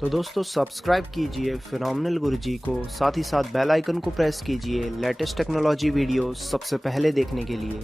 तो दोस्तों सब्सक्राइब कीजिए फिनोमिनल गुरुजी को, साथ ही साथ बेल आइकन को प्रेस कीजिए लेटेस्ट टेक्नोलॉजी वीडियो सबसे पहले देखने के लिए।